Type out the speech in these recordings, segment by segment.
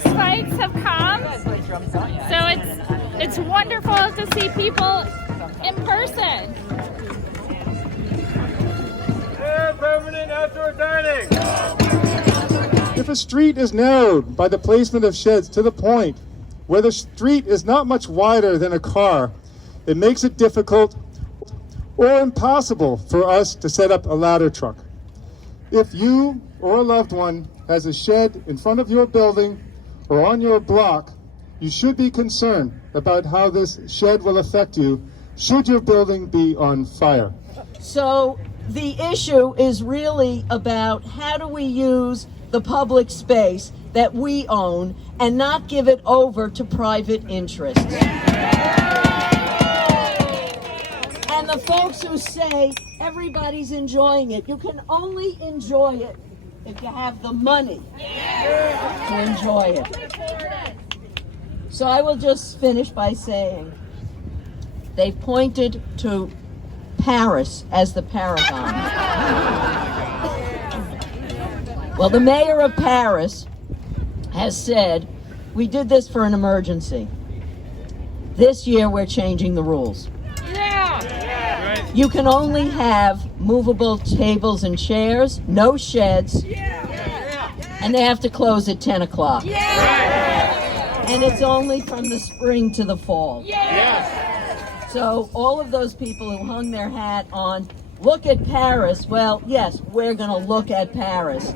these fights have come. So it's wonderful to see people in person. Permanent outdoor dining. If a street is narrowed by the placement of sheds to the point where the street is not much wider than a car, it makes it difficult or impossible for us to set up a ladder truck. If you or a loved one has a shed in front of your building or on your block, you should be concerned about how this shed will affect you should your building be on fire. So the issue is really about how do we use the public space that we own and not give it over to private interests. And the folks who say everybody's enjoying it, you can only enjoy it if you have the money to enjoy it. So I will just finish by saying they pointed to Paris as the paragon. Well, the mayor of Paris has said, we did this for an emergency. This year we're changing the rules. You can only have movable tables and chairs, no sheds, and they have to close at 10 o'clock. And it's only from the spring to the fall. So all of those people who hung their hat on, look at Paris, well, yes, we're going to look at Paris,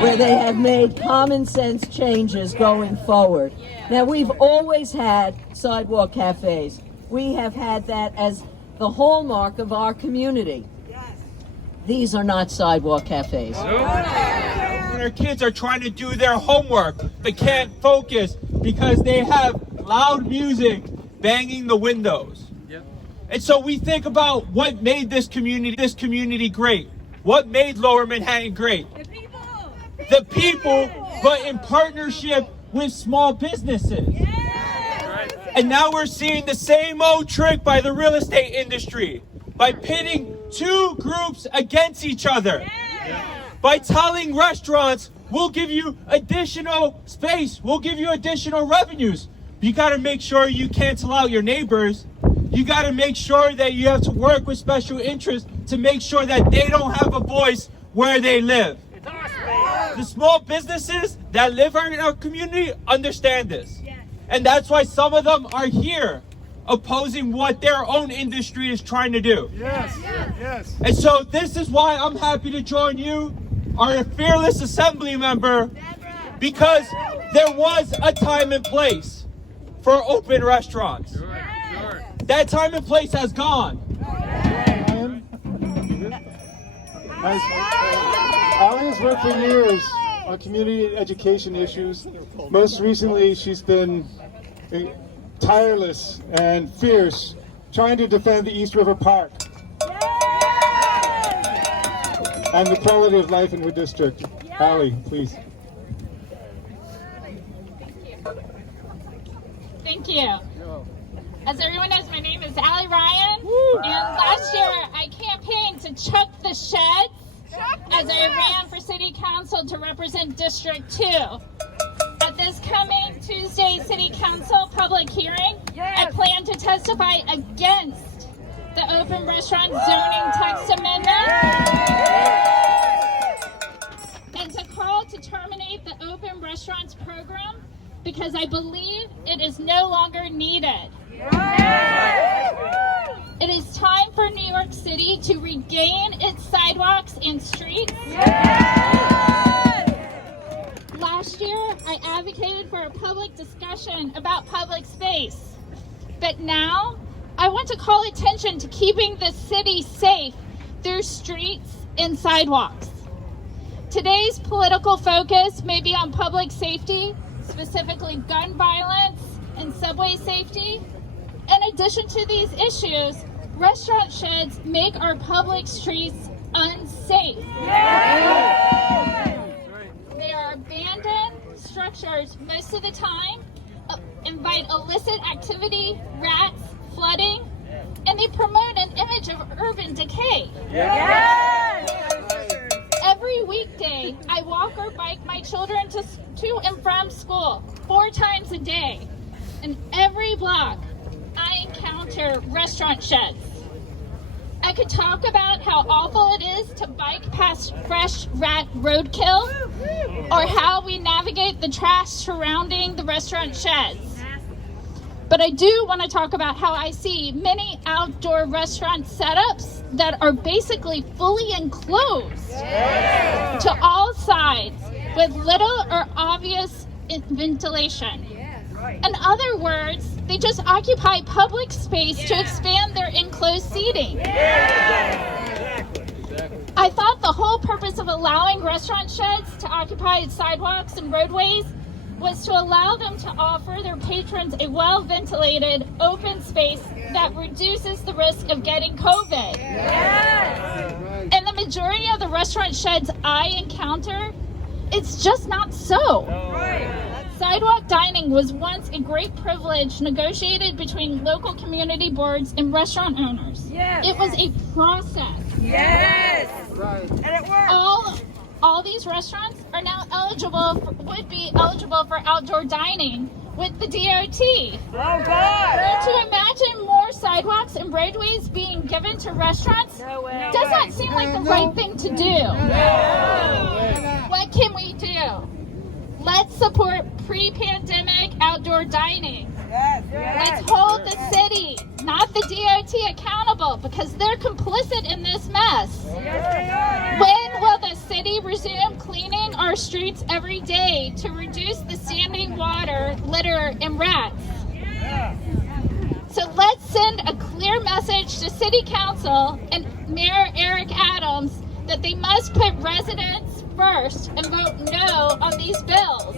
where they have made common sense changes going forward. Now, we've always had sidewalk cafes. We have had that as the hallmark of our community. These are not sidewalk cafes. When our kids are trying to do their homework, they can't focus because they have loud music banging the windows. And so we think about what made this community great. What made Lower Manhattan great? The people, but in partnership with small businesses. And now we're seeing the same old trick by the real estate industry, by pitting two groups against each other, by telling restaurants, we'll give you additional space, we'll give you additional revenues. You got to make sure you cancel out your neighbors. You got to make sure that you have to work with special interests to make sure that they don't have a voice where they live. The small businesses that live in our community understand this. And that's why some of them are here opposing what their own industry is trying to do. And so this is why I'm happy to join you, our fearless assembly member, because there was a time and place for open restaurants. That time and place has gone. Ali has worked for years on community education issues. Most recently, she's been tireless and fierce, trying to defend the East River Park and the quality of life in her district. Ali, please. Thank you. As everyone knows, my name is Allie Ryan, and last year I campaigned to chuck the sheds as I ran for City Council to represent District 2. At this coming Tuesday City Council public hearing, I plan to testify against the open restaurant zoning text amendment and to call to terminate the open restaurants program because I believe it is no longer needed. It is time for New York City to regain its sidewalks and streets. Last year, I advocated for a public discussion about public space. But now, I want to call attention to keeping the city safe through streets and sidewalks. Today's political focus may be on public safety, specifically gun violence and subway safety. In addition to these issues, restaurant sheds make our public streets unsafe. They are abandoned structures most of the time, invite illicit activity, rats, flooding, and they promote an image of urban decay. Every weekday, Personally, I walk or bike my children to and from school 4 times a day. And every block, I encounter restaurant sheds. I could talk about how awful it is to bike past fresh rat roadkill, or how we navigate the trash surrounding the restaurant sheds. But I do want to talk about how I see many outdoor restaurant setups that are basically fully enclosed to all sides with little or obvious ventilation. In other words, they just occupy public space to expand their enclosed seating. I thought the whole purpose of allowing restaurant sheds to occupy sidewalks and roadways was to allow them to offer their patrons a well-ventilated, open space that reduces the risk of getting COVID. And the majority of the restaurant sheds I encounter, it's just not so. Sidewalk dining was once a great privilege negotiated between local community boards and restaurant owners. It was a process. And it worked. All these restaurants are now would be eligible for outdoor dining with the DOT. Oh God! To imagine more sidewalks and roadways being given to restaurants does not seem like the right thing to do. What can we do? Let's support pre-pandemic outdoor dining. Let's hold the city, not the DOT, accountable, because they're complicit in this mess. When will the city resume cleaning our streets every day to reduce the standing water, litter, and rats? So let's send a clear message to City Council and Mayor Eric Adams that they must put residents first and vote no on these bills.